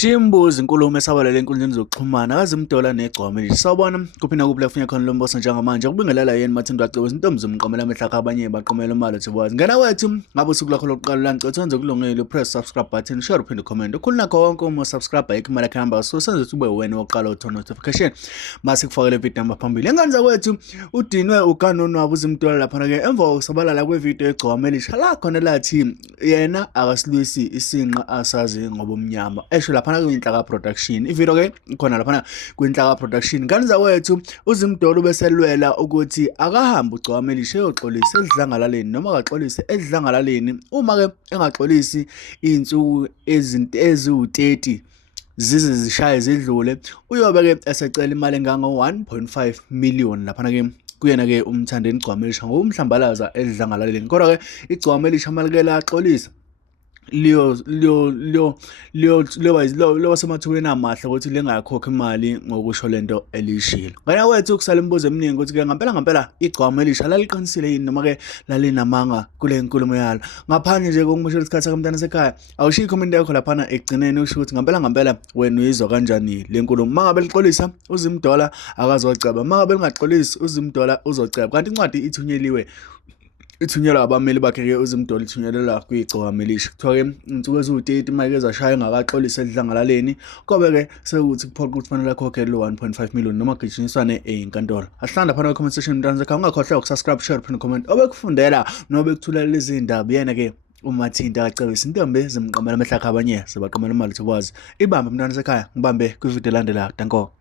Shimbuzi inkulumo esabalele enkundleni zokuxhumana akazimdola negcwama nje sawubona kuphina kuphi kufuneka khona lo mbosa njengamanje kubingelela yini mathindi wacebo intombi zomqomela amehla abanye baqomela imali thibazi ngena wethu ngabe usuku lakho lokuqala lancethu wenze kulungile press subscribe button share uphinde comment ukhuluna konke uma subscribe ikimala khamba so senze ube wena oqala uthola notification mase kufakele video namba phambili enganza kwethu udinwe ukanoni wabo uzimdola lapha ke emva kokusabalala kwevideo egcwama elisha la khona lathi yena akasilwisi isinqa asazi ngobumnyama esho lapha kwinhlaka production ivideo ke khona lapha kwinhlaka production kanza wethu uzimdolo beselwela ukuthi akahamba ugcwama elisha eyoxolisa edlangalaleni noma akaxolise edlangalaleni uma ke engaxolisi insuku eziwu30 zize zishaye zidlule uyobe ke esecela imali enganga 1.5 million lapha ke kuyena ke umthandeni igcwama elisha ngomhlambalaza edlangalaleni kodwa ke igcwama elisha malikela axolisa Leo semathubeni amahle ukuthi lengakhokha imali ngokusho lento elishilo. Ngaya wethu kusala imibuzo eminingi ukuthi ke ngempela igcwama elisha laliqinisile yini noma ke lalinamanga kule nkulumo yalo. Ngaphandle nje kokumoshela isikhathi sakamntana sekhaya awushiya comment yakho lapha ekugcineni usho ukuthi ngempela wena uyizwa kanjani le nkulumo. Mangabe liqolisa uzimdola akazoceba, mangabe lingaxolisi uzimdola uzoceba. Kanti incwadi ithunyelwa abameli bakhe ke uzimdola ithunyelelwa kwigcwama elisha kuthiwa ke insuku eziwu30 manje ezashaya ngakaxolisa edlangalaleni kobe ke sekuthi kuphoqa ukuthi fanele akhokhe lo 1.5 million noma gijinyiswane ezinkantolo. Ahlanda phana comment section mntana zakho ungakhohlwa ukusubscribe share phone comment obekufundela nobe kuthulela izindaba yena ke uMathinta acebisa intombi zimqamela amehla abanye sebaqamela imali thibazi ibambe mntana sekhaya ngibambe kwivideo elandelayo danko.